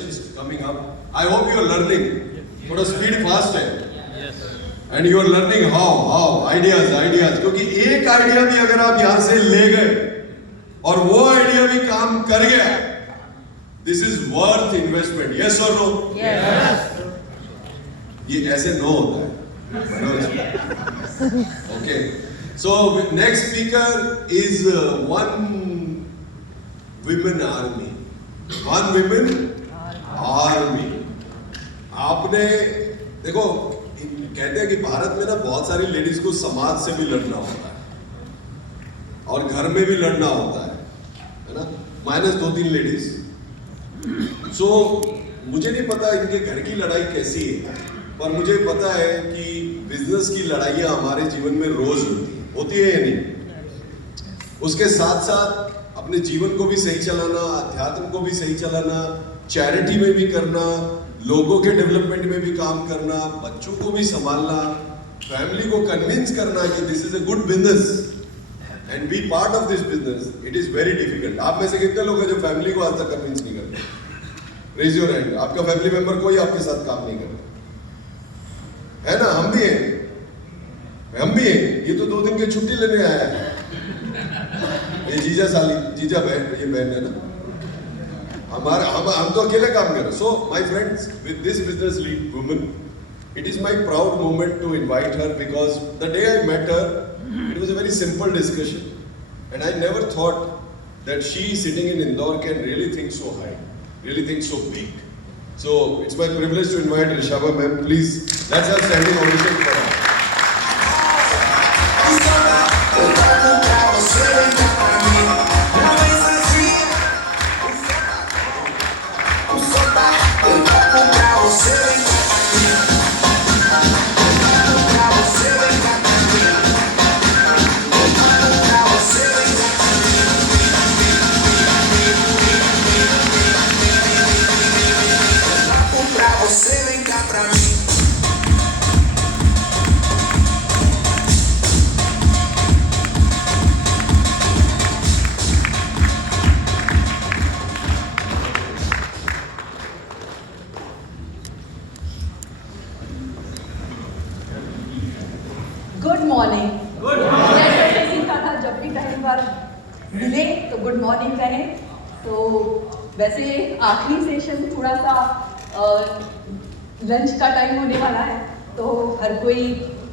questions coming up. I hope you are learning. थोड़ा speed fast है. And you are learning how ideas. क्योंकि एक idea भी अगर आप यहाँ से ले गए और वो idea भी काम कर गया, this is worth investment. Yes or no? Yes. ये ऐसे no होता है. Okay. So next speaker is one women army. One women army. आपने देखो कहते हैं कि भारत में ना बहुत सारी लेडीज को समाज से भी लड़ना होता है और घर में भी लड़ना होता है ना, माइनस 2-3 लेडीज. सो मुझे नहीं पता इनके घर की लड़ाई कैसी है, पर मुझे पता है कि बिजनेस की लड़ाइयाँ हमारे जीवन में रोज होती है या नहीं. उसके साथ साथ अपने जीवन को भी सही चलाना, अध्यात्म को भी सही चलाना, चैरिटी में भी करना, लोगों के डेवलपमेंट में भी काम करना, बच्चों को भी संभालना, फैमिली को कन्विंस करना कि this is a good business and be part of this business. It is very difficult. आप में से कितने लोग हैं जो फैमिली को आज तक कन्विंस नहीं करते? Raise your hand. आपका फैमिली मेंबर कोई आपके साथ काम नहीं करता है ना? हम भी हैं. ये तो 2 दिन की छुट्टी लेने आया है. ये जीजा बहन, ये बहन है ना. हम तो अकेले काम कर रहे हैं. So my friends, with this business lead woman, it is my proud moment to invite her because the day I met her, it was a very simple discussion, and I never thought that she sitting in Indore can really think so high, really think so big. So it's my privilege to invite Rishaba ma'am. Please, let's have standing ovation for her. Good morning. जैसे सीखा था जब भी time पर मिले तो good morning कहें. तो वैसे आखिरी सेशन थोड़ा सा लंच का टाइम होने वाला है, तो हर कोई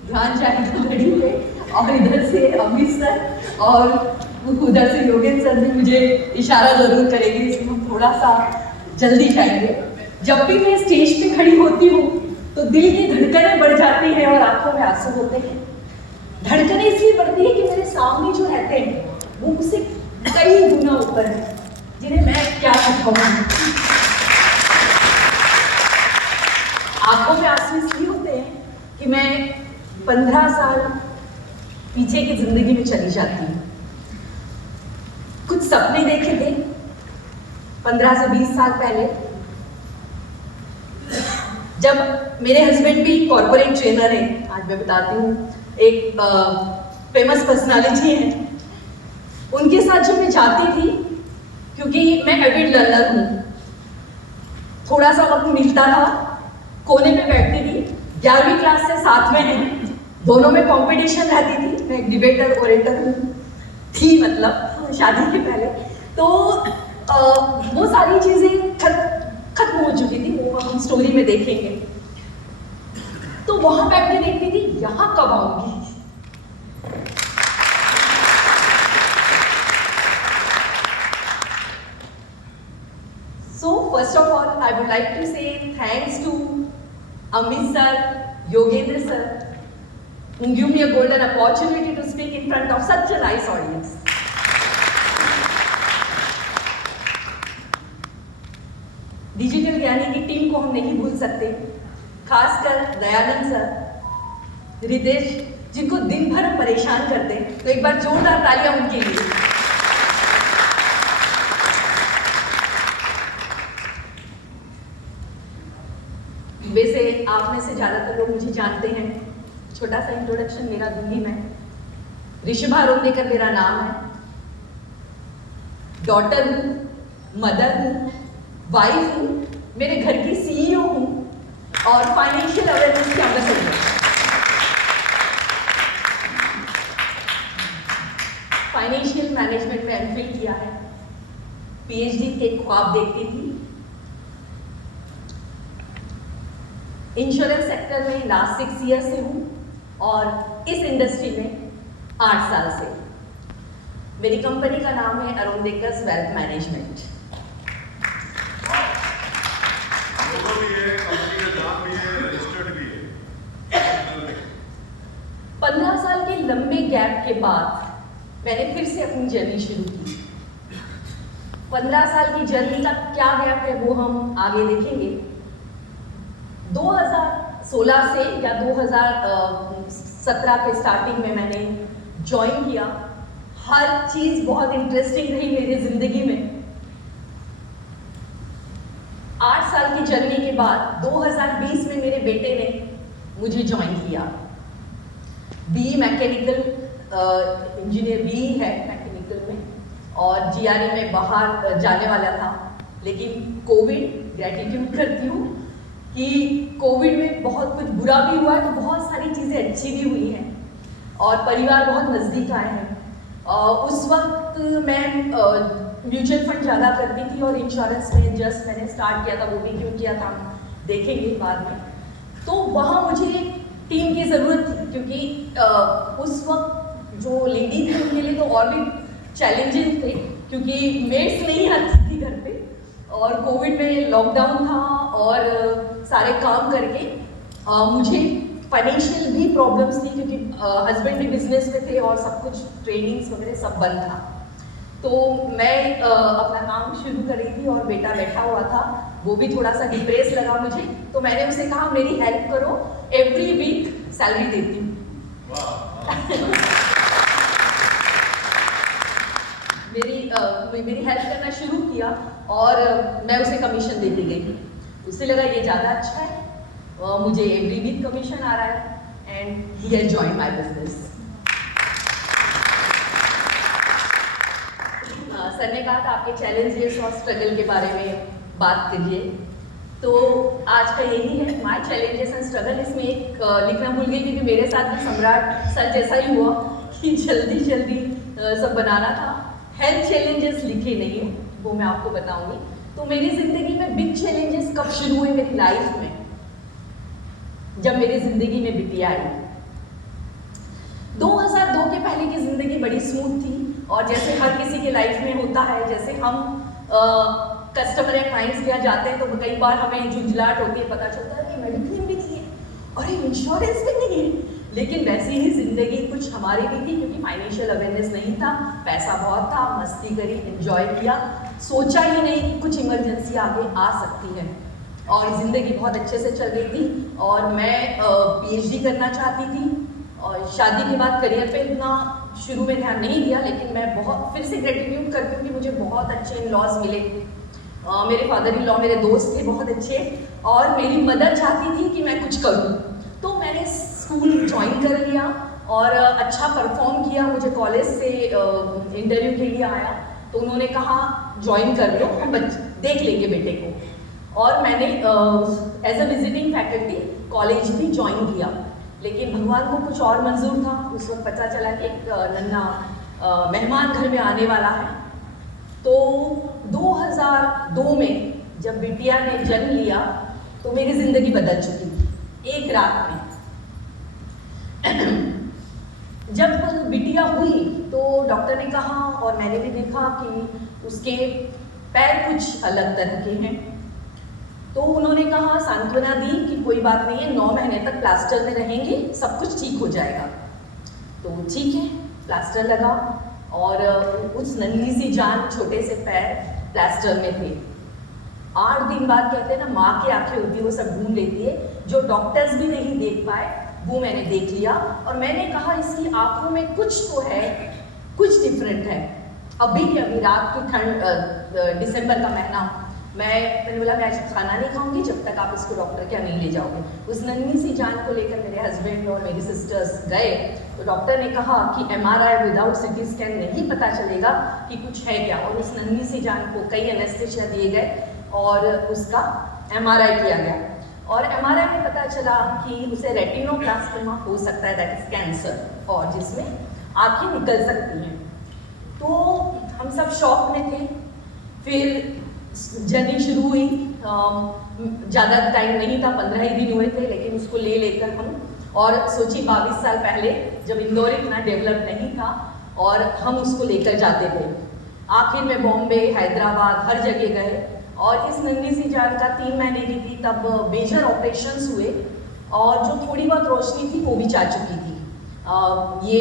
ध्यान जाएगा घड़ी पे, और इधर से अमित सर और उधर से योगेंद्र सर भी मुझे इशारा जरूर करेंगे, इसलिए हम थोड़ा सा जल्दी जाएंगे. जब भी मैं स्टेज पे खड़ी होती हूँ तो दिल की धड़कनें बढ़ जाती हैं और आंखों में आंसू होते हैं. धड़कनें इसलिए बढ़ती है कि मेरे सामने जो रहते हैं वो मुझसे कई गुना ऊपर है, जिन्हें मैं क्या कहूँ. आंखों में आंसू इसलिए होते हैं कि मैं 15 साल पीछे की जिंदगी में चली जाती हूँ. कुछ सपने देखे थे 15 से 20 साल पहले, जब मेरे हस्बैंड भी कॉर्पोरेट ट्रेनर हैं. आज मैं बताती हूँ, एक फेमस पर्सनालिटी है. उनके साथ जब मैं जाती थी, क्योंकि मैं एविड लर्नर हूँ, थोड़ा सा वक्त मिलता था, कोने पे बैठती थी. 11वीं क्लास से साथ में हैं, दोनों में कंपटीशन रहती थी. मैं डिबेटर ओरेटर हूँ थी, मतलब शादी के पहले. तो वो सारी चीज़ें खत्म हो चुकी थी, वो हम स्टोरी में देखेंगे. तो वहां बैठ के देखती थी यहां कब आऊंगी. So first of all, I would like to say thanks to Amit sir, Yogendra sir, who give me a golden opportunity to speak in front of such a nice audience. Digital ज्ञानी की team को हम नहीं भूल सकते, खासकर Dayanand sir, Ritesh, जिनको दिन भर हम परेशान करते हैं. तो एक बार जोरदार तालियां उनके लिए. वैसे आप में से ज्यादातर लोग मुझे जानते हैं. छोटा सा इंट्रोडक्शन मेरा दूंगी मैं. ऋषभा रोंदेकर मेरा नाम है. डॉटर हूँ, मदर हूँ, वाइफ हूँ, मेरे घर की CEO हूँ और फाइनेंशियल अवेयरनेस के एम्बेसडर हूँ। फाइनेंशियल मैनेजमेंट में एमफिल किया है। PhD के ख्वाब देखती थी। इंश्योरेंस सेक्टर में लास्ट 6 ईयर से हूँ और इस इंडस्ट्री में 8 साल से। मेरी कंपनी का नाम है अरुणदेकर्स वेल्थ मैनेजमेंट। लोगो भी है, कंपनी का नाम भी है, रजिस्टर्ड भी है। 15 साल के लंबे गैप के बाद मैंने फिर से अपनी जर्नी शुरू की। 15 साल की जर्नी का क्या गैप है वो हम आगे देखेंगे। 2016 से या 2017 के स्टार्टिंग में मैंने ज्वाइन किया। हर चीज बहुत इंटरेस्टिंग रही मेरी जिंदगी में। 8 साल की जर्नी के बाद 2020 में मेरे बेटे ने मुझे ज्वाइन किया। BE मैकेनिकल इंजीनियर BE है मैकेनिकल में, और GRE में बाहर जाने वाला था, लेकिन कोविड, ग्रेटिट्यूड करती हूँ कि कोविड में बहुत कुछ बुरा भी हुआ है तो बहुत सारी चीज़ें अच्छी भी हुई हैं और परिवार बहुत नज़दीक आए हैं। उस वक्त मैं म्यूचुअल फंड ज़्यादा करती थी और इंश्योरेंस में जस्ट मैंने स्टार्ट किया था, वो भी क्यों किया था देखेंगे बाद में। तो वहाँ मुझे टीम की ज़रूरत थी, क्योंकि उस वक्त जो लेडी थी उनके लिए तो और भी चैलेंजेस थे, क्योंकि मेड्स नहीं आती थी घर पे और कोविड में लॉकडाउन था और सारे काम करके मुझे फाइनेंशियल भी प्रॉब्लम्स थी, क्योंकि हस्बैंड भी बिजनेस में थे और सब कुछ ट्रेनिंग्स वगैरह सब बंद था। तो मैं अपना काम शुरू कर रही थी और बेटा बैठा हुआ था, वो भी थोड़ा सा डिप्रेस लगा मुझे, तो मैंने उसे कहा मेरी हेल्प करो, एवरी वीक सैलरी देती हूँ। मेरी हेल्प करना शुरू किया और मैं उसे कमीशन देती गई। उसे लगा ये ज़्यादा अच्छा है, मुझे एवरी वीक कमीशन आ रहा है, and he has join my business. Sir ने कहा था आपके चैलेंजेस और स्ट्रगल के बारे में बात करिए, तो आज का यही है माय चैलेंजेस एंड स्ट्रगल। इसमें एक लिखना भूल गई, क्योंकि मेरे साथ भी सम्राट सर जैसा ही हुआ कि जल्दी सब बनाना था। हेल्थ चैलेंजेस लिखे नहीं है, वो मैं आपको बताऊंगी। तो मेरी जिंदगी में बिग चैलेंजेस कब शुरू हुए मेरी लाइफ में, जब मेरी जिंदगी में बिटिया आई। 2002 के पहले की जिंदगी बड़ी स्मूथ थी, और जैसे हर किसी के लाइफ में होता है, जैसे हम कस्टमर या क्लाइंट्स के यहाँ जाते हैं तो कई बार हमें झुंझलाहट होती है, पता चलता है कि मेडिक्लेम भी नहीं है और इंश्योरेंस भी नहीं है। लेकिन वैसी ही जिंदगी कुछ हमारी भी थी, क्योंकि फाइनेंशियल अवेयरनेस नहीं था, पैसा बहुत था, मस्ती करी, एंजॉय किया, सोचा ही नहीं कि कुछ इमरजेंसी आगे आ सकती है, और ज़िंदगी बहुत अच्छे से चल रही थी। और मैं PhD करना चाहती थी, और शादी के बाद करियर पे इतना शुरू में ध्यान नहीं दिया, लेकिन मैं बहुत फिर से ग्रेटिट्यूड करती हूँ कि मुझे बहुत अच्छे इन-लॉज मिले। मेरे फादर इन लॉ मेरे दोस्त थे बहुत अच्छे, और मेरी मदर चाहती थी कि मैं कुछ करूँ, तो मैंने स्कूल ज्वाइन कर लिया और अच्छा परफॉर्म किया। मुझे कॉलेज से इंटरव्यू के लिए आया, तो उन्होंने कहा ज्वाइन कर लो, हम देख लेंगे बेटे को। और मैंने as a visiting faculty college भी ज्वाइन किया, लेकिन भगवान को कुछ और मंजूर था। उस वक्त पता चला कि एक नन्हा मेहमान घर में आने वाला है। तो 2002 में जब बिटिया ने जन्म लिया तो मेरी ज़िंदगी बदल चुकी थी एक रात में। जब बिटिया हुई तो डॉक्टर ने कहा, और मैंने भी देखा कि उसके पैर कुछ अलग तरह के हैं, तो उन्होंने कहा, सांत्वना दी कि कोई बात नहीं है, 9 महीने तक प्लास्टर में रहेंगे, सब कुछ ठीक हो जाएगा। तो ठीक है, प्लास्टर लगा और उस नन्ही सी जान, छोटे से पैर प्लास्टर में थे। 8 दिन बाद कहते हैं ना, माँ की आंखें होती है वो सब ढूंढ लेती है, जो डॉक्टर्स भी नहीं देख पाए वो मैंने देख लिया। और मैंने कहा इसकी आंखों में कुछ तो है, कुछ डिफरेंट है। अभी की अभी रात की ठंड, दिसंबर का महीना, मैंने बोला मैं आज खाना नहीं खाऊंगी जब तक आप इसको डॉक्टर के यहाँ नहीं ले जाओगे। उस नन्ही सी जान को लेकर मेरे हस्बैंड और मेरी सिस्टर्स गए, तो डॉक्टर ने कहा कि MRI विदाउट CT स्कैन नहीं पता चलेगा कि कुछ है क्या। और उस नन्ही सी जान को कई एनेस्थेसिया दिए गए और उसका MRI किया गया और MRI में पता चला कि उसे रेटिनोब्लास्टोमा हो सकता है, दैट इज कैंसर, और जिसमें आँखें निकल सकती हैं। तो हम सब शॉक में थे। फिर जर्नी शुरू हुई, ज़्यादा टाइम नहीं था, 15 ही दिन हुए थे, लेकिन उसको ले लेकर हम, और सोचिए 22 साल पहले जब इंदौर इतना डेवलप नहीं था और हम उसको लेकर जाते थे। आखिर में बॉम्बे, हैदराबाद, हर जगह गए और इस नन्ही सी जान का 3 महीने की थी तब मेजर ऑपरेशंस हुए और जो थोड़ी बहुत रोशनी थी वो भी जा चुकी थी। ये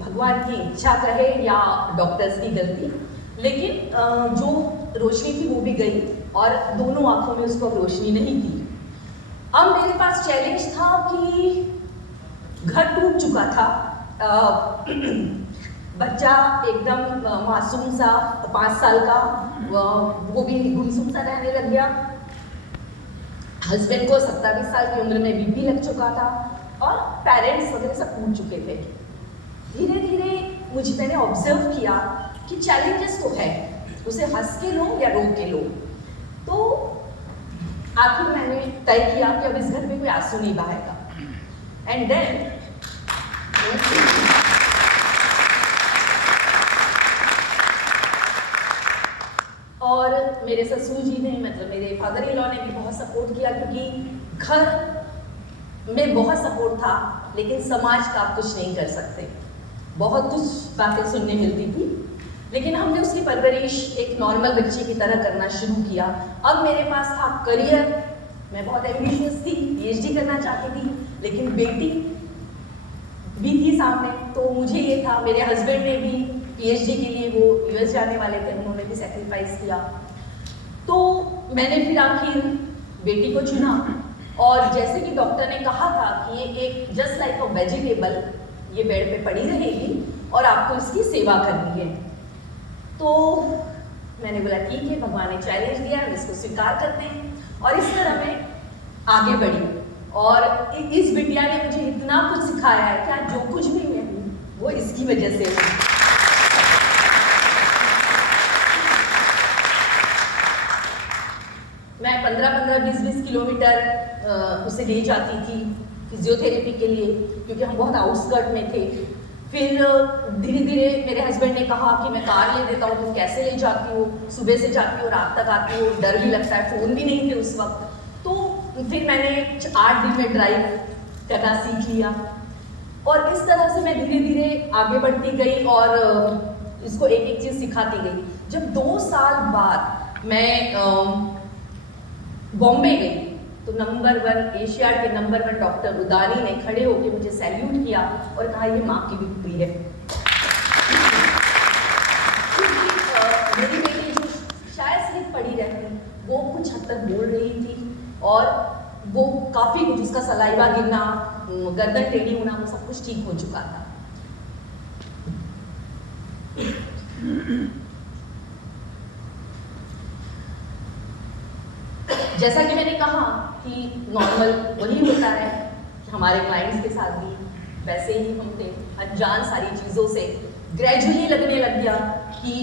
भगवान की इच्छा कहे या डॉक्टर्स की गलती, लेकिन जो रोशनी थी वो भी गई और दोनों आंखों में उसको अब रोशनी नहीं थी। अब मेरे पास चैलेंज था कि घर टूट चुका था, बच्चा एकदम मासूम सा 5 साल का, वो भी गुमसुम सा रहने लग गया। हस्बैंड को 27 साल की उम्र में बीपी लग चुका था और पेरेंट्स वगैरह सब टूट चुके थे। धीरे धीरे मैंने ऑब्जर्व किया कि चैलेंजेस तो है, उसे हंस के लो या रो के लो। तो आखिर मैंने तय किया कि अब इस घर में कोई आंसू नहीं बहाएगा। एंड देन और मेरे ससुर जी ने, मतलब मेरे फादर इन लॉ ने भी बहुत सपोर्ट किया, क्योंकि घर में बहुत सपोर्ट था लेकिन समाज का आप कुछ नहीं कर सकते। बहुत कुछ बातें सुनने मिलती थी, लेकिन हमने उसकी परवरिश एक नॉर्मल बच्ची की तरह करना शुरू किया। अब मेरे पास था करियर, मैं बहुत एम्बिशियस थी, PhD करना चाहती थी, लेकिन बेटी भी थी सामने। तो मुझे ये था, मेरे हस्बैंड ने भी PhD के लिए वो US जाने वाले थे, उन्होंने भी सेक्रीफाइस किया। तो मैंने फिर आखिर बेटी को चुना और जैसे कि डॉक्टर ने कहा था कि ये एक जस्ट लाइक अ वेजिटेबल, ये बेड पे पड़ी रहेगी और आपको इसकी सेवा करनी है। तो मैंने बोला ठीक है, भगवान ने चैलेंज दिया, हम इसको स्वीकार करते हैं। और इस तरह मैं आगे बढ़ी और इस बिटिया ने मुझे इतना कुछ सिखाया है कि आज जो कुछ भी मैं हूँ वो इसकी वजह से है। मैं 15-15, 20-20 किलोमीटर उसे ले जाती थी फिजियोथेरेपी के लिए, क्योंकि हम बहुत आउटस्कर्ट में थे। फिर धीरे धीरे मेरे हस्बैंड ने कहा कि मैं कार ले देता हूँ, तुम कैसे ले जाती हो, सुबह से जाती हो रात तक आती हो, डर भी लगता है, फ़ोन भी नहीं थे उस वक्त। तो फिर मैंने 8 दिन में ड्राइव करना सीख लिया और इस तरह से मैं धीरे धीरे आगे बढ़ती गई और इसको एक एक चीज़ सिखाती गई। जब 2 साल बाद मैं बॉम्बे गई तो नंबर 1 एशियाड के नंबर 1 डॉक्टर उदानी ने खड़े होकर मुझे सैल्यूट किया और कहा ये माँ की विक्ट्री है। मेरी बेटी जो शायद सिर्फ पड़ी रहती, वो कुछ हद तक बोल रही थी और वो काफ़ी कुछ, उसका सलाइवा गिरना, गर्दन टेढ़ी होना, वो सब कुछ ठीक हो चुका था। जैसा कि मैंने कहा कि नॉर्मल वही होता है, हमारे क्लाइंट्स के साथ भी वैसे ही हम थे, अनजान सारी चीज़ों से। ग्रेजुअली लगने लग गया कि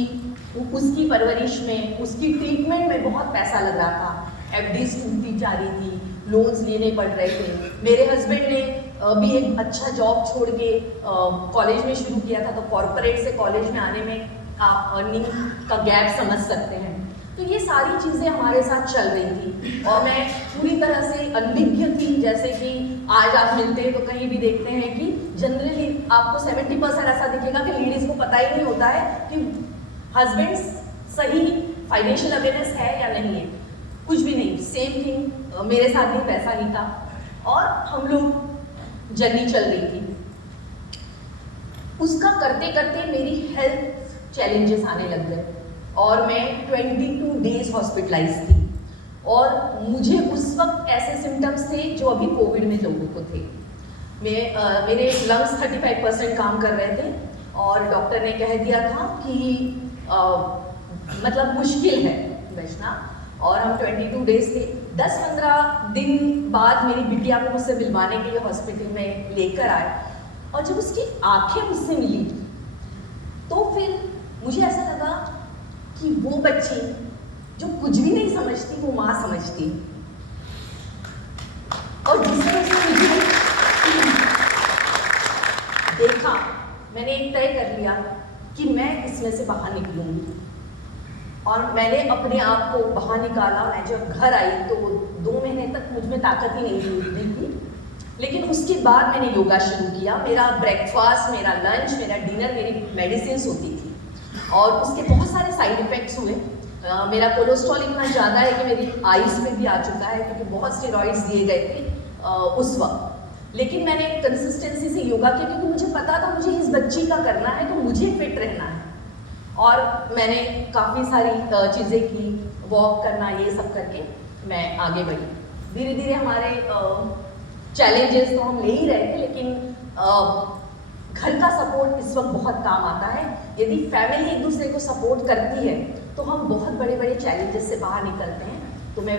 उसकी परवरिश में, उसकी ट्रीटमेंट में बहुत पैसा लग रहा था। FDs टूटती जा रही थी, लोन्स लेने पड़ रहे थे। मेरे हस्बैंड ने भी एक अच्छा जॉब छोड़ के कॉलेज में शुरू किया था, तो कॉरपोरेट से कॉलेज में आने में आप अर्निंग का गैप समझ सकते हैं। तो ये सारी चीज़ें हमारे साथ चल रही थी और मैं पूरी तरह से अनभिज्ञ थी। जैसे कि आज आप मिलते हैं तो कहीं भी देखते हैं कि जनरली आपको 70% ऐसा दिखेगा कि लेडीज़ को पता ही नहीं होता है कि हस्बैंड सही फाइनेंशियल अवेयरनेस है या नहीं है, कुछ भी नहीं। सेम थिंग मेरे साथ भी वैसा ही था और हम लोग जर्नी चल रही थी। उसका करते करते मेरी हेल्थ चैलेंजेस आने लग गए और मैं 22 डेज हॉस्पिटलाइज थी और मुझे उस वक्त ऐसे सिम्टम्स थे जो अभी कोविड में लोगों को थे। मेरे लंग्स 35% काम कर रहे थे और डॉक्टर ने कह दिया था कि मतलब मुश्किल है बचना, और हम 22 डेज थे। 10-15 दिन बाद मेरी बिटिया को मुझसे मिलवाने के लिए हॉस्पिटल में लेकर आए और जब उसकी आंखें मुझसे मिली तो फिर मुझे ऐसा लगा कि वो बच्ची जो कुछ भी नहीं समझती वो माँ समझती। इसमें से बाहर निकलूंगी। और मैंने अपने आप को बाहर निकाला। मैं जब घर आई तो 2 महीने तक मुझ में ताकत ही नहीं थी, लेकिन उसके बाद मैंने योगा शुरू किया। मेरा ब्रेकफास्ट, मेरा लंच, मेरा डिनर मेरी मेडिसिन होती थी, और उसके बहुत सारे साइड इफ़ेक्ट्स हुए। मेरा कोलेस्ट्रॉल इतना ज़्यादा है कि मेरी आइज़ में भी आ चुका है, क्योंकि बहुत स्टेरॉइड्स दिए गए थे उस वक्त। लेकिन मैंने कंसिस्टेंसी से योगा किया, क्योंकि मुझे पता था मुझे इस बच्ची का करना है, तो मुझे फिट रहना है। और मैंने काफ़ी सारी चीज़ें की, वॉक करना, ये सब करके मैं आगे बढ़ी। धीरे धीरे हमारे चैलेंजेस तो हम ले ही रहे थे, लेकिन घर का सपोर्ट इस वक्त बहुत काम आता है। यदि फैमिली एक दूसरे को सपोर्ट करती है तो हम बहुत बड़े बड़े चैलेंजेस से बाहर निकलते हैं। तो मैं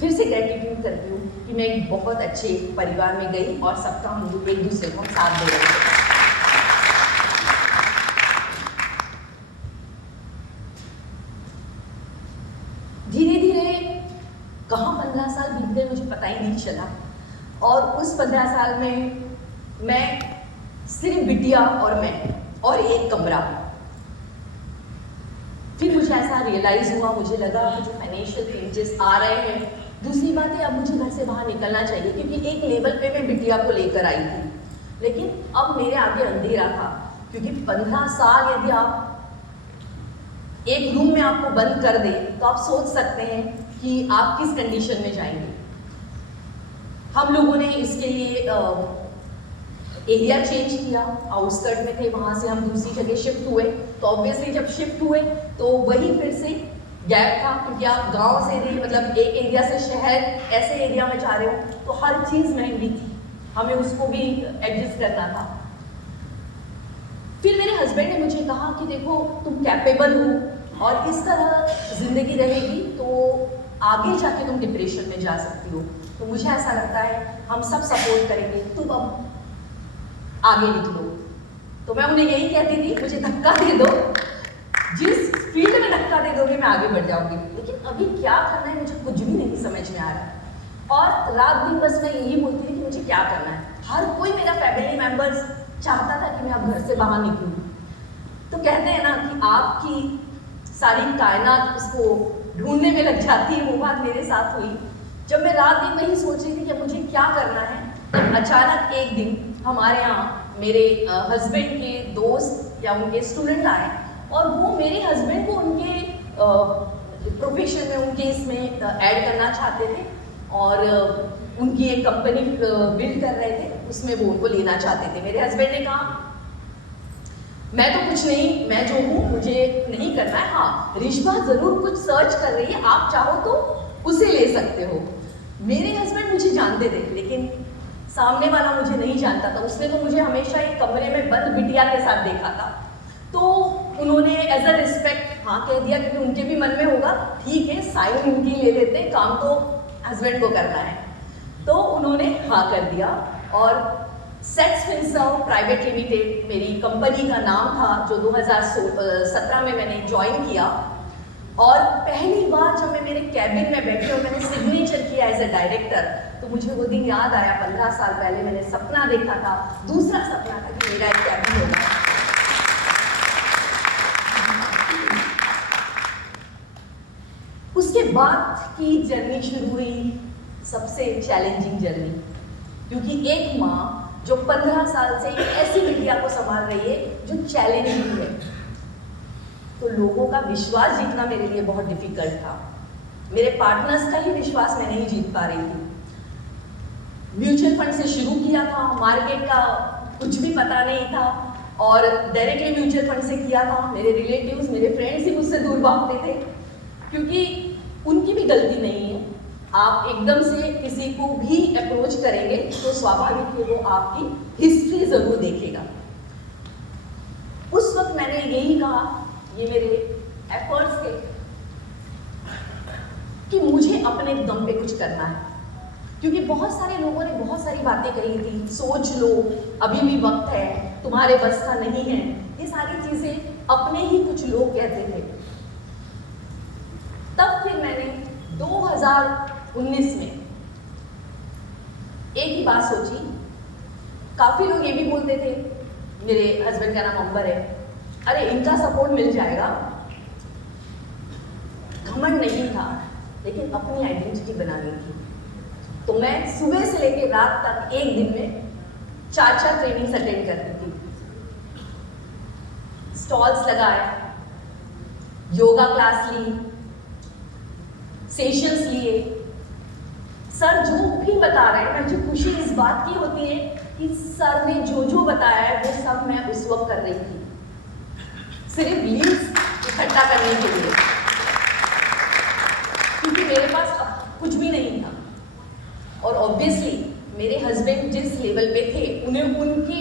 फिर से ग्रेटिट्यूड करती हूँ कि मैं एक बहुत अच्छे परिवार में गई और सबका हम एक दूसरे को साथ दे रहे थे। धीरे धीरे कहाँ 15 साल बीत गए मुझे पता ही नहीं चला। और उस 15 साल में मैं सिर्फ बिटिया और मैं और एक कमरा। फिर मुझे ऐसा रियलाइज हुआ, मुझे लगा मुझे फाइनेंशियल चेंजेस आ रहे हैं। दूसरी बात है, अब मुझे घर से बाहर निकलना चाहिए, क्योंकि एक लेवल पे मैं बिटिया को लेकर आई थी, लेकिन अब मेरे आगे अंधेरा था। क्योंकि 15 साल यदि आप एक रूम में आपको बंद कर दे तो आप सोच सकते हैं कि आप किस कंडीशन में जाएंगे। हम लोगों ने इसके लिए एरिया चेंज किया, आउटस्कर्ट में थे, वहाँ से हम दूसरी जगह शिफ्ट हुए। तो ऑब्वियसली जब शिफ्ट हुए तो वही फिर से गैप था, क्योंकि आप गांव से नहीं, मतलब एक एरिया से शहर ऐसे एरिया में जा रहे हो तो हर चीज़ महंगी थी, हमें उसको भी एडजस्ट करना था। फिर मेरे हस्बैंड ने मुझे कहा कि देखो तुम कैपेबल हो और इस तरह जिंदगी रहेगी तो आगे जाके तुम डिप्रेशन में जा सकती हो। तो मुझे ऐसा लगता है हम सब सपोर्ट करेंगे, तुम अब आगे निकलो। तो मैं उन्हें यही कहती थी, मुझे धक्का दे दो, जिस फील्ड में धक्का दे दोगे मैं आगे बढ़ जाऊंगी। लेकिन अभी क्या करना है मुझे कुछ भी नहीं समझ में आ रहा। और रात दिन बस मैं यही बोलती थी कि मुझे क्या करना है। हर कोई मेरा फैमिली मेंबर्स चाहता था कि मैं अब घर से बाहर निकलूं। तो कहते हैं ना कि आपकी सारी कायनात उसको ढूंढने में लग जाती है, वो बात मेरे साथ हुई। जब मैं रात दिन वही सोच रही थी कि मुझे क्या करना है, तब अचानक एक दिन हमारे यहाँ मेरे हस्बैंड के दोस्त या उनके स्टूडेंट आए, और वो मेरे हस्बैंड को उनके प्रोफेशन में, उनके इसमें ऐड करना चाहते थे, और उनकी एक कंपनी बिल्ड कर रहे थे, उसमें वो उनको लेना चाहते थे। मेरे हस्बैंड ने कहा मैं तो कुछ नहीं, मैं जो हूँ मुझे नहीं करना है। हाँ, रिश्वा जरूर कुछ सर्च कर रही है, आप चाहो तो उसे ले सकते हो। मेरे हस्बैंड मुझे जानते थे, लेकिन सामने वाला मुझे नहीं जानता था। उसने तो मुझे हमेशा एक कमरे में बंद बिटिया के साथ देखा था। तो उन्होंने एज अ रिस्पेक्ट हाँ कह दिया, क्योंकि उनके भी मन में होगा ठीक है साइन उनकी ले लेते, काम तो हस्बैंड को करना है। तो उन्होंने हाँ कर दिया, और सेट्स फिनसर्व प्राइवेट लिमिटेड मेरी कंपनी का नाम था, जो 2017 में मैंने ज्वाइन किया। और पहली बार जब मैं मेरे कैबिन में बैठी और मैंने सिग्नेचर किया एज अ डायरेक्टर, तो मुझे वो दिन याद आया। 15 साल पहले मैंने सपना देखा था, दूसरा सपना था कि मेरा एक कैबिन होगा। उसके बाद की जर्नी शुरू हुई, सबसे चैलेंजिंग जर्नी, क्योंकि एक माँ जो 15 साल से एक ऐसी बिटिया को संभाल रही है जो चैलेंजिंग है, तो लोगों का विश्वास जीतना मेरे लिए बहुत डिफिकल्ट था। मेरे पार्टनर्स का ही विश्वास मैं नहीं जीत पा रही थी। म्यूचुअल फंड से शुरू किया था, मार्केट का कुछ भी पता नहीं था, और डायरेक्टली म्यूचुअल फंड से किया था। मेरे रिलेटिव्स, मेरे फ्रेंड्स ही मुझसे दूर भागते थे, क्योंकि उनकी भी गलती नहीं है। आप एकदम से किसी को भी अप्रोच करेंगे तो स्वाभाविक है वो आपकी हिस्ट्री जरूर देखेगा। उस वक्त मैंने यही कहा, ये मेरे एफर्ट्स थे कि मुझे अपने दम पे कुछ करना है, क्योंकि बहुत सारे लोगों ने बहुत सारी बातें कही थी, सोच लो, अभी भी वक्त है, तुम्हारे बस का नहीं है, ये सारी चीजें अपने ही कुछ लोग कहते थे। तब फिर मैंने 2019 में एक ही बात सोची। काफी लोग ये भी बोलते थे, मेरे हस्बैंड का नाम अंबर है, अरे इनका सपोर्ट मिल जाएगा। घमंड नहीं था, लेकिन अपनी आइडेंटिटी बनानी थी। तो मैं सुबह से लेकर रात तक एक दिन में 4 ट्रेनिंग्स अटेंड करती थी। स्टॉल्स लगाए, योगा क्लास ली, सेशंस लिए। सर जो भी बता रहे हैं, मुझे खुशी इस बात की होती है कि सर ने जो जो बताया है वो सब मैं उस वक्त कर रही थी, सिर्फ लीड्स इकट्ठा करने के लिए, क्योंकि मेरे पास कुछ भी नहीं था। और ऑब्वियसली मेरे हस्बैंड जिस लेवल पे थे, उन्हें उनके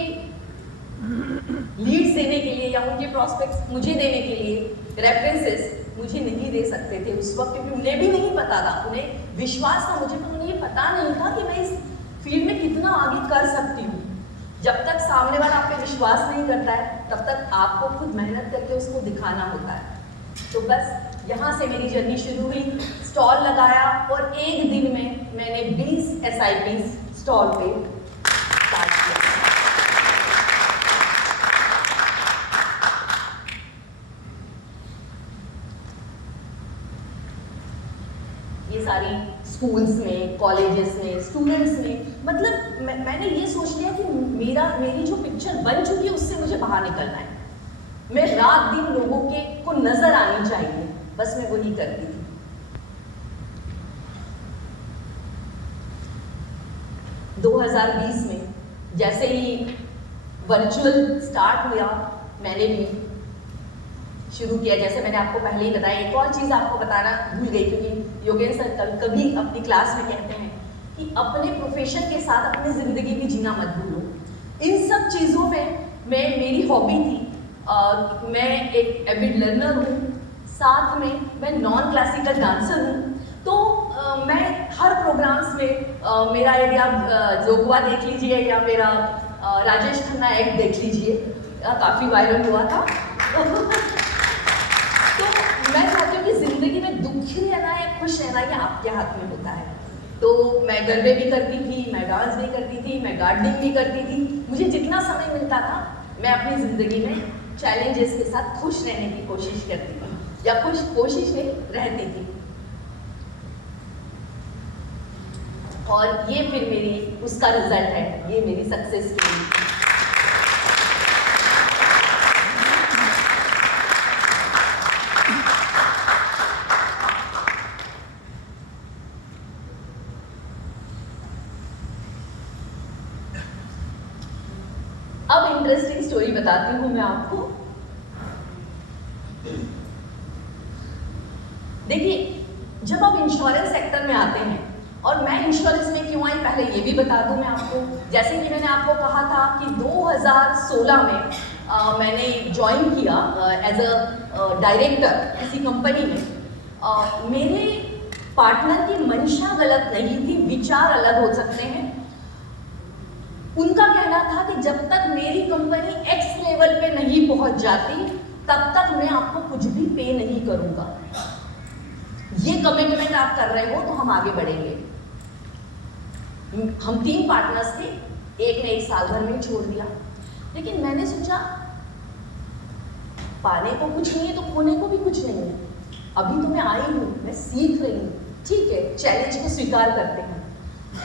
लीड्स देने के लिए या उनके प्रॉस्पेक्ट्स मुझे देने के लिए रेफरेंसेस मुझे नहीं दे सकते थे उस वक्त, क्योंकि उन्हें भी नहीं पता था। उन्हें विश्वास था मुझे, पर उन्हें ये पता नहीं था कि मैं इस फील्ड में कितना आगे कर सकती हूँ। जब तक सामने वाला आप पे विश्वास नहीं करता है, तब तक आपको खुद मेहनत करके उसको दिखाना होता है। तो बस यहाँ से मेरी जर्नी शुरू हुई। स्टॉल लगाया और एक दिन में मैंने 20 SIPs स्टॉल पे स्टार्ट किया। ये सारी स्कूल्स में, कॉलेजेस में, स्टूडेंट्स में, मतलब मैंने ये सोच लिया कि मेरी जो पिक्चर बन चुकी है उससे मुझे बाहर निकलना है। मैं रात दिन लोगों के को नजर आनी चाहिए, बस मैं वही करती थी। दो 2020 में जैसे ही वर्चुअल स्टार्ट हुआ, मैंने भी शुरू किया। जैसे मैंने आपको पहले ही बताया, एक और चीज़ आपको बताना भूल गई, क्योंकि योगेंद्र सर कभी अपनी क्लास में कहते हैं कि अपने प्रोफेशन के साथ अपनी ज़िंदगी भी जीना मत भूलो। इन सब चीज़ों में मेरी हॉबी थी। मैं एक एविड लर्नर हूँ, साथ में मैं नॉन क्लासिकल डांसर हूँ। तो मैं हर प्रोग्राम्स में मेरा यदि आप जोगवा देख लीजिए या मेरा राजेश खन्ना एक्ट देख लीजिए, काफ़ी वायरल हुआ था। तो मैं चाहती हूँ कि ज़िंदगी में दुखी रहना या खुश रहना ये आपके हाथ में होता है। तो मैं गरबे भी करती थी, मैं डांस भी करती थी, मैं गार्डनिंग भी करती थी। मुझे जितना समय मिलता था मैं अपनी ज़िंदगी में चैलेंजेस के साथ खुश रहने की कोशिश करती थी, या कोशिश नहीं, रहती थी। और ये फिर मेरी उसका रिजल्ट है, ये मेरी सक्सेस स्टोरी। अब इंटरेस्टिंग स्टोरी बताती हूँ मैं आपको। देखिए, जब आप इंश्योरेंस सेक्टर में आते हैं, और मैं इंश्योरेंस में क्यों आई पहले ये भी बता दूं मैं आपको। जैसे कि मैंने आपको कहा था कि 2016 में मैंने ज्वाइन किया एज अ डायरेक्टर किसी कंपनी में। मेरे पार्टनर की मंशा गलत नहीं थी, विचार अलग हो सकते हैं। उनका कहना था कि जब तक मेरी कंपनी X लेवल पे नहीं पहुंच जाती, तब तक मैं आपको कुछ भी पे नहीं करूंगा। ये कमिटमेंट आप कर रहे हो तो हम आगे बढ़ेंगे। हम 3 पार्टनर्स थे, एक ने 1 साल भर में छोड़ दिया। लेकिन मैंने सोचा पाने को कुछ नहीं है तो खोने को भी कुछ नहीं है। अभी तो मैं आई हूँ, मैं सीख रही हूँ, ठीक है, चैलेंज को स्वीकार करते हैं।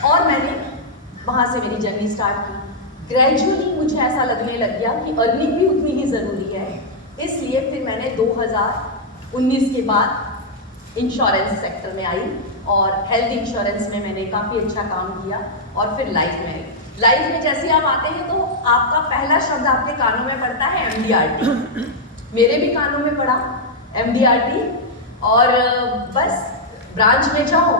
और मैंने वहाँ से मेरी जर्नी स्टार्ट की। ग्रेजुअली मुझे ऐसा लगने लग गया कि अर्निंग भी उतनी ही ज़रूरी है, इसलिए फिर मैंने 2019 के बाद इंश्योरेंस सेक्टर में आई, और हेल्थ इंश्योरेंस में मैंने काफ़ी अच्छा काम किया। और फिर लाइफ में जैसे आप आते हैं तो आपका पहला शब्द आपके कानों में पड़ता है MDRT। मेरे भी कानों में पड़ा MDRT। और बस ब्रांच में जाओ,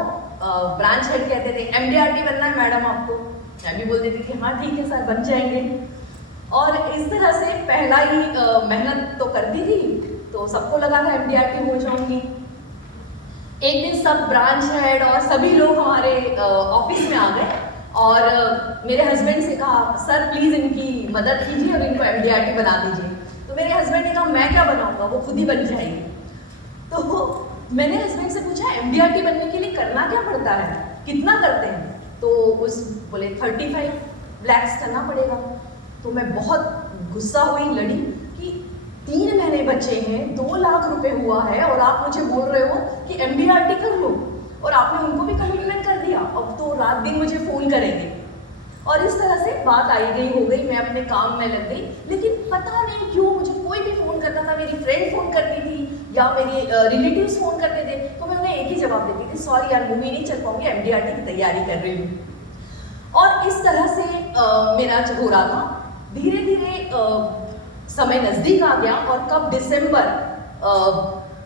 ब्रांच हेड कहते थे MDRT बनना है मैडम आपको। मैं भी बोल देती थी हाँ ठीक है सर, बन जाएंगे। और इस तरह से पहला ही मेहनत तो करती थी, तो सबको लगा था MDRT हो जाऊंगी। एक दिन सब ब्रांच हेड और सभी लोग हमारे ऑफिस में आ गए, और मेरे हस्बैंड से कहा सर प्लीज़ इनकी मदद कीजिए और इनको MDRT बना दीजिए। तो मेरे हस्बैंड ने कहा मैं क्या बनाऊंगा, वो खुद ही बन जाएगी। तो मैंने हस्बैंड से पूछा MDRT बनने के लिए करना क्या पड़ता है, कितना करते हैं? तो उस बोले 35 lakhs करना पड़ेगा। तो मैं बहुत गुस्सा हुई, लड़ी कि 3 महीने बचे हैं, 2 लाख रुपए हुआ है और आप मुझे बोल रहे हो कि MBRT कर लो, और आपने उनको भी कमिटमेंट कर दिया, अब तो रात दिन मुझे फ़ोन करेंगे। और इस तरह से बात आई गई हो गई, मैं अपने काम में लग गई। लेकिन पता नहीं क्यों मुझे कोई भी फ़ोन करता था, मेरी फ्रेंड फ़ोन करती थी या मेरे रिलेटिव्स फ़ोन करते थे, तो मैं उन्हें एक ही जवाब देती थी, सॉरी यार मूवी नहीं चल पाऊंगी, MDRT की तैयारी कर रही हूँ। और इस तरह से मेरा जो हो रहा था, धीरे धीरे समय नज़दीक आ गया और कब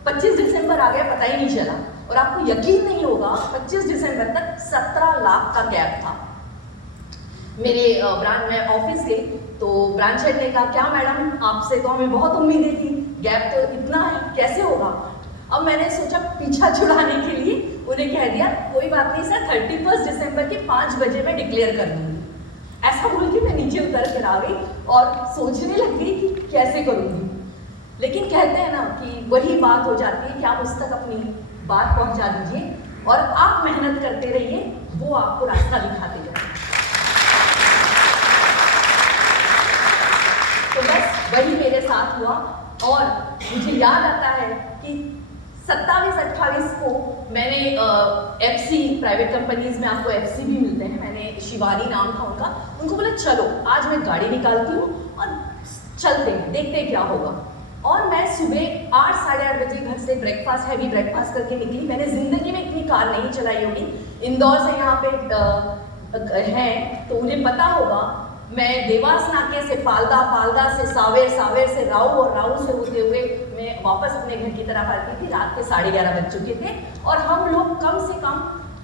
25 दिसंबर आ गया पता ही नहीं चला। और आपको यकीन नहीं होगा, 25 दिसंबर तक 17 लाख का गैप था। मेरे ब्रांच में ऑफिस गई तो ब्रांच हेड ने कहा, क्या मैडम आपसे तो हमें बहुत उम्मीदें थी, गैप तो इतना है, कैसे होगा? अब मैंने सोचा पीछा छुड़ाने के लिए उन्हें कह दिया, कोई बात नहीं सर, 31 दिसंबर के 5 बजे मैं डिक्लेयर कर दूंगी। ऐसा बोल के मैं नीचे उतर कर आ गई और सोचने लग गई कि कैसे करूंगी। लेकिन कहते हैं ना कि वही बात हो जाती है कि आप उस तक अपनी बात पहुंचा दीजिए और आप मेहनत करते रहिए, वो आपको रास्ता दिखाते जाए। तो बस वही मेरे साथ हुआ। और मुझे याद आता है कि 27-28 को मैंने FC प्राइवेट कंपनीज में आपको FC भी मिलते हैं, मैंने शिवानी नाम था उनका, उनको बोला चलो आज मैं गाड़ी निकालती हूँ और चलते हैं, देखते हैं क्या होगा। और मैं सुबह 8 साढ़े 8 बजे घर से हैवी ब्रेकफास्ट करके निकली। मैंने ज़िंदगी में इतनी कार नहीं चलाई होगी। इंदौर से यहाँ पे हैं तो उन्हें पता होगा, मैं देवास नाके से पालदा से सावेर से राऊ और राऊ से होते हुए मैं वापस अपने घर की तरफ आती थी। रात के 11:30 बज चुके थे और हम लोग कम से कम,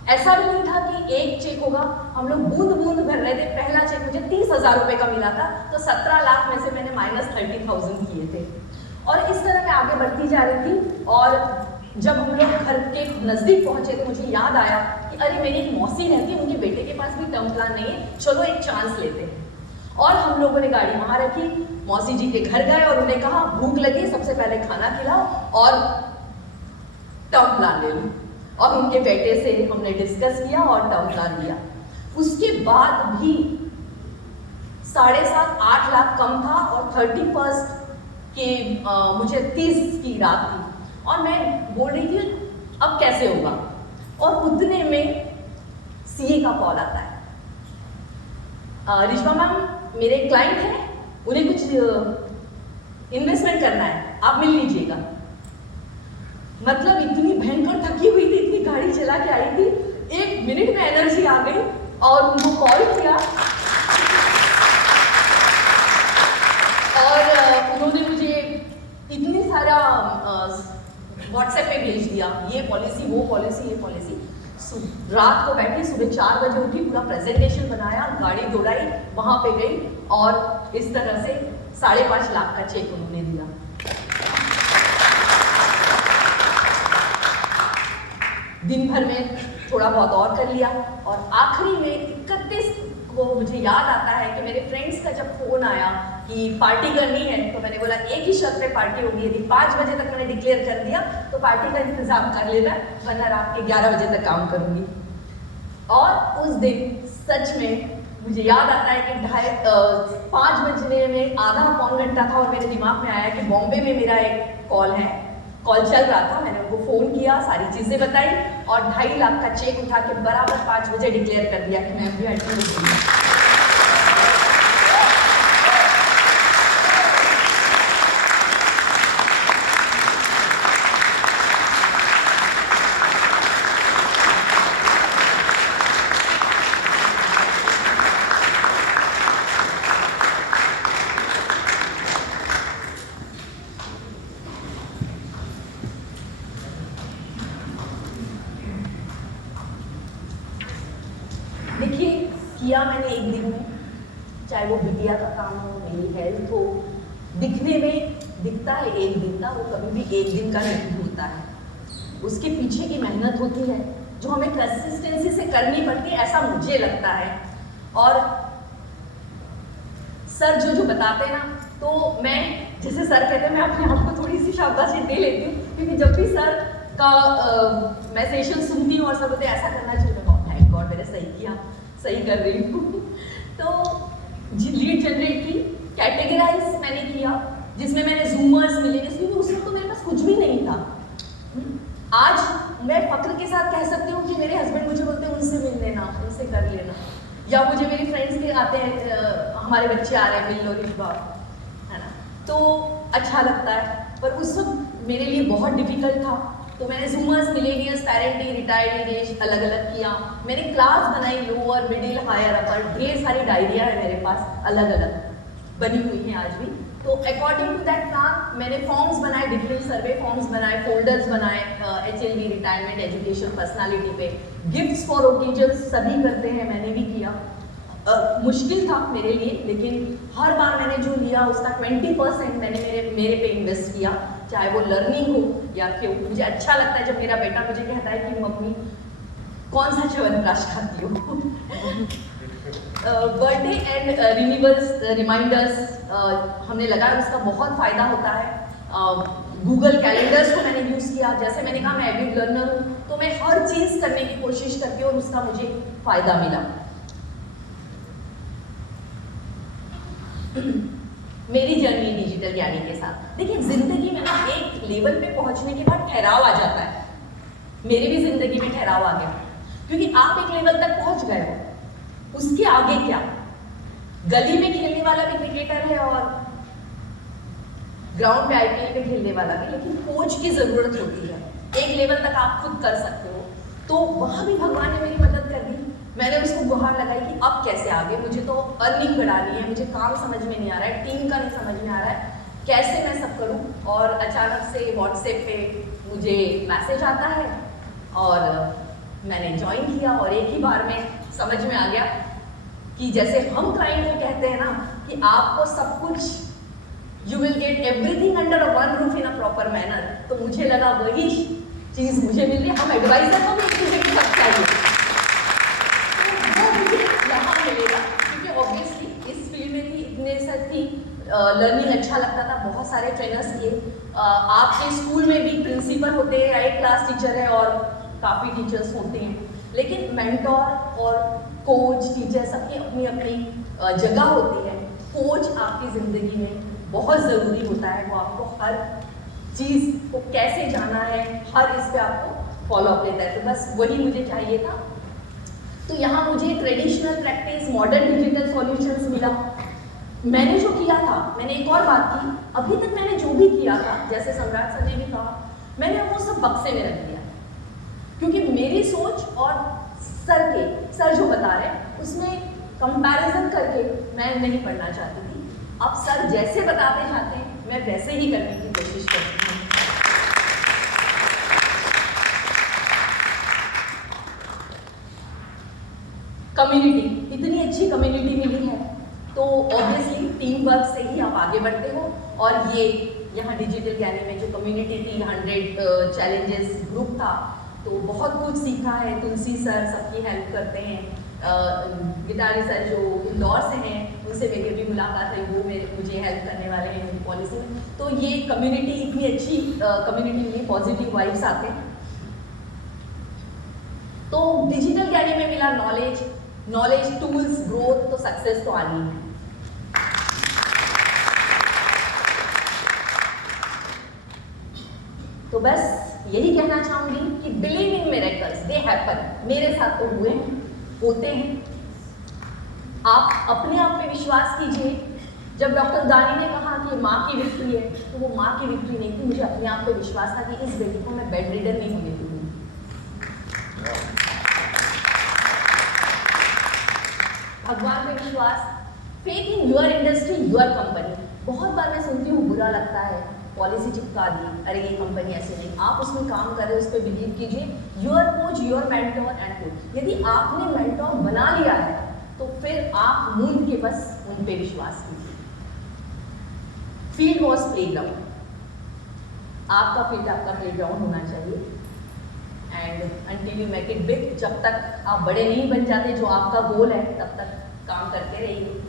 ऐसा भी नहीं था कि एक चेक होगा, हम लोग बूंद बूंद भर रहे थे। पहला चेक मुझे 30,000 रुपये का मिला था, तो 17 लाख में से मैंने -30,000 किए थे। और इस तरह मैं आगे बढ़ती जा रही थी। और जब हम लोग घर के नज़दीक पहुंचे तो मुझे याद आया कि अरे मेरी एक मौसी रहती है, उनके बेटे के पास भी टर्म प्लान नहीं है, चलो एक चांस लेते हैं। और हम लोगों ने गाड़ी वहाँ रखी, मौसी जी के घर गए और उन्हें कहा भूख लगी, सबसे पहले खाना खिलाओ और टर्म प्लान ले लो। और उनके बेटे से हमने डिस्कस किया और टर्म प्लान लिया। उसके बाद भी 7.5-8 लाख कम था और 31 के मुझे 30 की रात थी और मैं बोल रही थी अब कैसे होगा। और उतने में CA का कॉल आता है, रिश्मा मैम मेरे क्लाइंट हैं, उन्हें कुछ इन्वेस्टमेंट करना है, आप मिल लीजिएगा। मतलब इतनी भयंकर थकी हुई थी, इतनी गाड़ी चला के आई थी, 1 मिनट में एनर्जी आ गई और उनको कॉल किया और उन्होंने मुझे इतनी सारा व्हाट्सएप पे भेज दिया, ये पॉलिसी वो पॉलिसी ये पॉलिसी। रात को बैठी, सुबह 4 बजे उठी, पूरा प्रेजेंटेशन बनाया, गाड़ी दौड़ाई, वहाँ पे गई और इस तरह से 5.5 लाख का चेक उन्होंने दिया। दिन भर में थोड़ा बहुत और कर लिया और आखिरी में 31 को मुझे याद आता है कि मेरे फ्रेंड्स का जब फ़ोन आया कि पार्टी करनी है, तो मैंने बोला एक ही शर्त पे पार्टी होगी, यदि 5 बजे तक मैंने डिक्लेयर कर दिया तो पार्टी का इंतजाम कर लेना, वरना रात के 11 बजे तक काम करूँगी। और उस दिन सच में मुझे याद आता है कि 5 बजने में आधा पौन घंटा था और मेरे दिमाग में आया कि बॉम्बे में मेरा एक कॉल चल रहा था। मैंने उनको फ़ोन किया, सारी चीज़ें बताई और 2.5 लाख का चेक उठा के बराबर 5 बजे डिक्लेयर कर दिया कि मैं MBRT में दूंगी। देखिए, किया मैंने एक दिन में, चाहे वो बिटिया का काम हो, मेरी हेल्थ हो, दिखने में दिखता है एक दिन का, वो कभी भी एक दिन का नहीं होता है। उसके पीछे की मेहनत होती है जो हमें कंसिस्टेंसी से करनी पड़ती है, ऐसा मुझे लगता है। और सर जो बताते हैं ना, तो मैं जैसे सर कहते हैं, मैं अपने आप को थोड़ी सी शाबाशी दे लेती हूँ, क्योंकि जब भी सर का मैं सेशन सुनती हूँ और सब बोलते ऐसा करना चाहिए, थैंक गॉड मैंने सही किया, सही कर रही हूँ। तो लीड जनरेट की, कैटेगराइज मैंने किया जिसमें मैंने जूमर्स मिले, क्योंकि उस वक्त तो मेरे पास कुछ भी नहीं था। आज मैं फक्र के साथ कह सकती हूँ कि मेरे हस्बैंड मुझे बोलते हैं उनसे मिल लेना, उनसे कर लेना, या मुझे मेरी फ्रेंड्स के आते हैं हमारे बच्चे आ रहे हैं मिल लो रिशवा, है ना, तो अच्छा लगता है। पर उस वक्त मेरे लिए बहुत डिफिकल्ट था, तो मैंने zoomers, millennials, parent day, retired age अलग अलग किया। मैंने क्लास बनाई, लोअर, मिडिल, हायर, अपर, ढेर सारी डायरिया है मेरे पास, अलग अलग बनी हुई हैं आज भी। तो अकॉर्डिंग टू दैट प्लान मैंने फॉर्म्स बनाए, डिफरेंट सर्वे फॉर्म्स बनाए, फोल्डर्स बनाए, HLD, रिटायरमेंट, एजुकेशन, पर्सनालिटी पे, गिफ्ट्स फॉर ओकेजन्स सभी करते हैं, मैंने भी किया। मुश्किल था मेरे लिए, लेकिन हर बार मैंने जो लिया उसका 20% मैंने मेरे पे इन्वेस्ट किया, चाहे वो लर्निंग हो या क्यों। मुझे अच्छा लगता है जब मेरा बेटा मुझे कहता है कि मम्मी कौन सा च्यवनप्राश खाती हो। बर्थडे एंड रिन्यूअल्स, रिमाइंडर्स हमने लगाया, उसका बहुत फ़ायदा होता है। गूगल कैलेंडर्स को मैंने यूज़ किया, जैसे मैंने कहा मैं एविड लर्नर हूँ, तो मैं हर चीज़ करने की कोशिश करती हूँ और उसका मुझे फ़ायदा मिला। मेरी जर्नी डिजिटल ज्ञानी के साथ, देखिए ज़िंदगी में ना एक लेवल पे पहुँचने के बाद ठहराव आ जाता है। मेरी भी ज़िंदगी में ठहराव आ गया, क्योंकि आप एक लेवल तक पहुँच गए हो, उसके आगे क्या? गली में खेलने वाला भी क्रिकेटर है और ग्राउंड पे IPL पे खेलने वाला भी, लेकिन कोच की जरूरत होती है। एक लेवल तक आप खुद कर सकते हो, तो वहां भी भगवान ने मेरी मदद कर दी। मैंने उसको गुहार लगाई कि अब कैसे आगे, मुझे तो अर्निंग बढ़ानी है, मुझे काम समझ में नहीं आ रहा है, टीम का नहीं समझ में आ रहा है, कैसे मैं सब करूं। और अचानक से व्हाट्सएप पे मुझे मैसेज आता है और मैंने ज्वाइन किया, और एक ही बार में समझ में आ गया कि जैसे हम क्लाइंट को कहते हैं ना कि आपको सब कुछ, you will get everything under a one roof in a proper manner, तो मुझे लगा वही चीज़ मुझे मिल रही है। हम एडवाइजर को भी एक चीज़ सब चाहिए, तो वो मुझे यहाँ मिलेगा, क्योंकि ऑब्वियसली इस फील्ड में थी, इतने सब थी, लर्निंग अच्छा लगता था, बहुत सारे ट्रेनर्स किए। आपके स्कूल में भी प्रिंसिपल होते हैं, एक क्लास टीचर है और काफ़ी टीचर्स होते हैं, लेकिन मेंटोर और कोच, टीचर सबकी अपनी अपनी जगह होती है। कोच आपकी ज़िंदगी में बहुत ज़रूरी होता है, वो आपको हर चीज़ को कैसे जाना है, हर इस पे आपको फॉलो अप लेता है, तो बस वही मुझे चाहिए था। तो यहाँ मुझे traditional practice, modern digital solutions मिला। मैंने जो किया था, मैंने एक और बात की, अभी तक मैंने जो भी किया था, जैसे सम्राट सर ने भी कहा, मैंने वो सब बक्से में रख दिया, क्योंकि मेरी सोच और सर जो बता रहे हैं उसमें कंपैरिजन करके मैं नहीं पढ़ना चाहती थी। अब सर जैसे बताते जाते हैं मैं वैसे ही करने की कोशिश करती हूँ। कम्युनिटी, इतनी अच्छी कम्युनिटी मिली है, तो ऑब्वियसली टीम वर्क से ही आप आगे बढ़ते हो। और ये यहाँ डिजिटल ज्ञानी में जो कम्युनिटी थी, 100 चैलेंजेस ग्रुप था, तो बहुत कुछ सीखा है। तुलसी सर सबकी हेल्प करते हैं, गिटारी सर जो इंदौर से हैं उनसे मेरी भी मुलाकात है, वो मुझे हेल्प करने वाले हैं उनकी पॉलिसी में। तो ये कम्युनिटी इतनी अच्छी कम्युनिटी में पॉजिटिव वाइब्स आते हैं। तो डिजिटल ज्ञानी में मिला नॉलेज, टूल्स, ग्रोथ, तो सक्सेस तो आनी है। तो बस यही कहना चाहूंगी कि believe in miracles, they happen. मेरे साथ तो हुए हैं, होते हैं। आप अपने आप पे विश्वास कीजिए। जब डॉक्टर दानी ने कहा कि माँ की विक्ट्री है, तो वो माँ की विक्ट्री नहीं थी, मुझे अपने आप पे विश्वास था कि इस बेटी को मैं बेड रिडन नहीं होने दूंगी। भगवान पे विश्वास, faith in your industry, your company. बहुत बार मैं सुनती हूँ, बुरा लगता है, पॉलिसी चिपका दी, अरे ये कंपनी ऐसे नहीं। आप उसमें काम कर रहे हो, उस पर बिलीव कीजिए। Your coach, your mentor and coach. यदि आपने मेंटोर बना लिया है तो फिर आप मूंद के बस उन पे विश्वास कीजिए। फील्ड वॉज प्लेग्राउंड, आपका फील्ड आपका प्लेग्राउंड होना चाहिए। And until you make it big, जब तक आप बड़े नहीं बन जाते जो आपका गोल है, तब तक काम करते रहिए।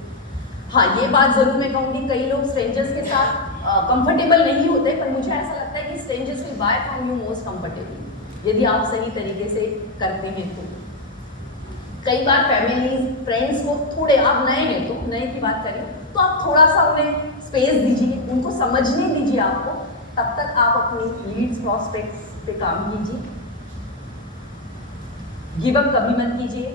हाँ, ये बात जरूर मैं कहूँगी, कई लोग स्ट्रेंजर्स के साथ कंफर्टेबल नहीं होते, पर मुझे ऐसा लगता है कि strangers will buy from you most comfortable, यदि आप सही तरीके से करते हैं तो। कई बार फैमिलीज, फ्रेंड्स को थोड़े, आप नए हैं तो नए की बात करें तो आप थोड़ा सा उन्हें स्पेस दीजिए, उनको समझने दीजिए आपको, तब तक आप अपनी लीड्स प्रॉस्पेक्ट्स पे काम कीजिए। गिव अप कभी मत कीजिए।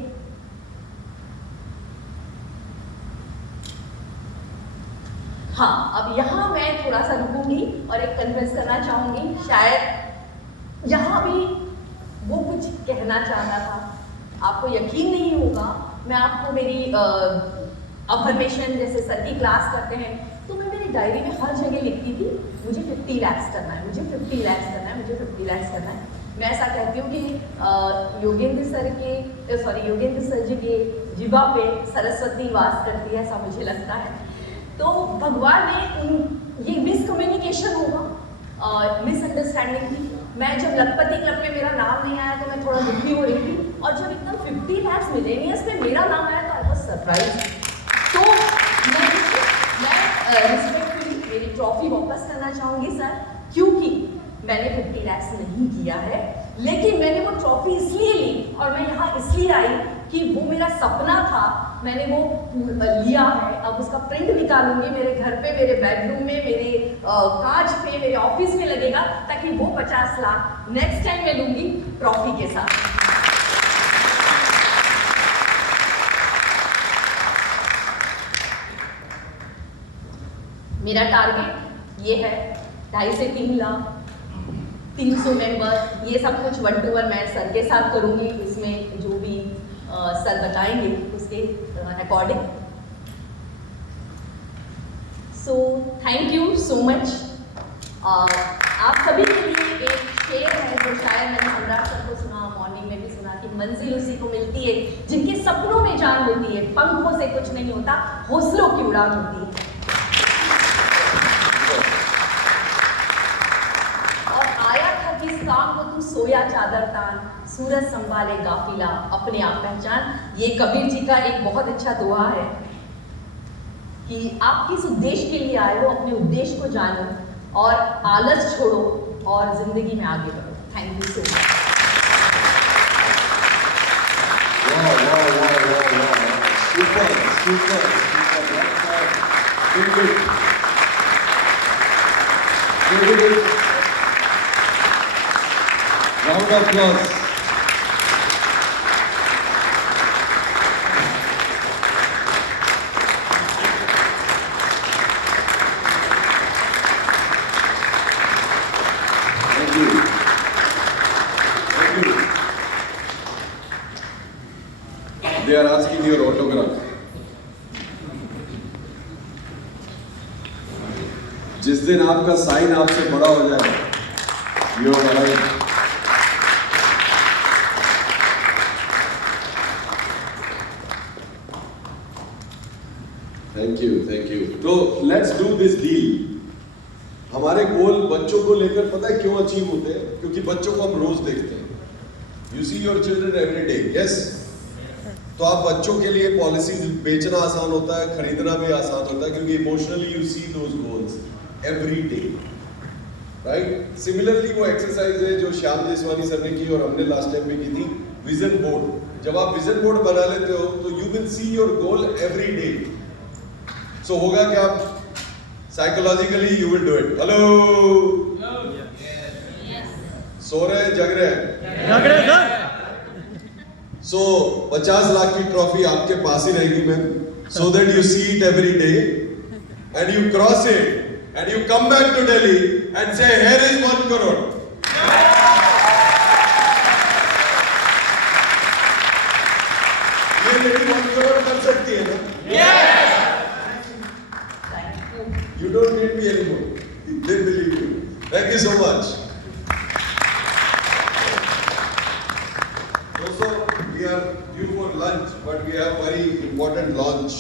हाँ, अब यहाँ मैं थोड़ा सा रुकूंगी और एक कन्फेस करना चाहूंगी, शायद यहाँ भी वो कुछ कहना चाहता था, आपको यकीन नहीं होगा, मैं आपको मेरी अफर्मेशन जैसे सर की क्लास करते हैं तो मैं मेरी डायरी में हर जगह लिखती थी मुझे 50 lakhs करना है, मुझे 50 lakhs करना है, मुझे 50 lakhs करना है। मैं ऐसा कहती हूँ कि योगेंद्र सर जी के जिबा पे सरस्वती वास करती है, ऐसा मुझे लगता है। तो भगवान ने ये मिसकम्युनिकेशन होगा, मिसअंडरस्टैंडिंग थी। मैं जब लखपति क्लब में मेरा नाम नहीं आया तो मैं थोड़ा दुखी हो रही थी, और जब एकदम 50 lakhs मिलेनियर्स में मेरा नाम आया तो आई वाज सरप्राइज। तो मैं रिस्पेक्टफुली मेरी ट्रॉफी वापस करना चाहूँगी सर, क्योंकि मैंने 50 lakhs नहीं किया है, लेकिन मैंने वो ट्रॉफी इसलिए ली और मैं यहाँ इसलिए आई कि वो मेरा सपना था, मैंने वो लिया है। अब उसका प्रिंट निकालूंगी, मेरे घर पे, मेरे बेडरूम में, मेरे कांच पे, मेरे ऑफिस में लगेगा, ताकि वो 50 लाख नेक्स्ट टाइम मैं लूंगी ट्रॉफी के साथ। मेरा टारगेट ये है 2.5 से 3 लाख, 300 मेंबर, ये सब कुछ 1 to 1 मैं सर के साथ करूंगी, इसमें जो भी सर बताएंगे उसके according. So thank you so much. आप सभी के लिए एक शेर है जो शायद मैंने सम्राट सर को सुना, मॉर्निंग में भी सुना, कि मंजिल उसी को मिलती है जिनके सपनों में जान होती है, पंखों से कुछ नहीं होता, हौसलों की उड़ान होती है। शाम को तू सोया चादर तान, सूरज संभाले गाफिला, अपने आप पहचान। ये कबीर जी का एक बहुत अच्छा दुआ है कि आप किस उद्देश्य के लिए आए हो, अपने उद्देश्य को जानो और आलस छोड़ो और जिंदगी में आगे बढ़ो। Thank you so much. Round of applause. Thank you. Thank you. They are asking your autograph. जिस दिन आपका साइन आपसे बड़ा हो जाए, you are right. Thank you. तो लेट्स डू दिस डील। हमारे गोल बच्चों को लेकर पता है क्यों अचीव होते हैं? क्योंकि बच्चों को हम रोज देखते हैं। You see your children every day, yes? तो आप बच्चों के लिए पॉलिसी बेचना आसान होता है, खरीदना भी आसान होता है, क्योंकि emotionally you see those goals every day, right? Similarly वो एक्सरसाइज है जो श्याम जेसवानी सर ने की और हमने लास्ट टाइम भी की थी, विजन बोर्ड। जब आप विजन बोर्ड बना लेते हो तो you will see your goal every day. So होगा क्या? Psychologically you will do it. Hello, सो रहे हैं, जग रहे हैं? जग रहे सर। सो 50 लाख की ट्रॉफी आपके पास ही रहेगी ma'am, so that you see it every day and you cross it and you come back to Delhi and say here is 1 crore। ये लेडी 1 crore कर सकती है ना? You don't need me anymore. They believe you. Thank you so much. Also, we are due for lunch, but we have very important launch.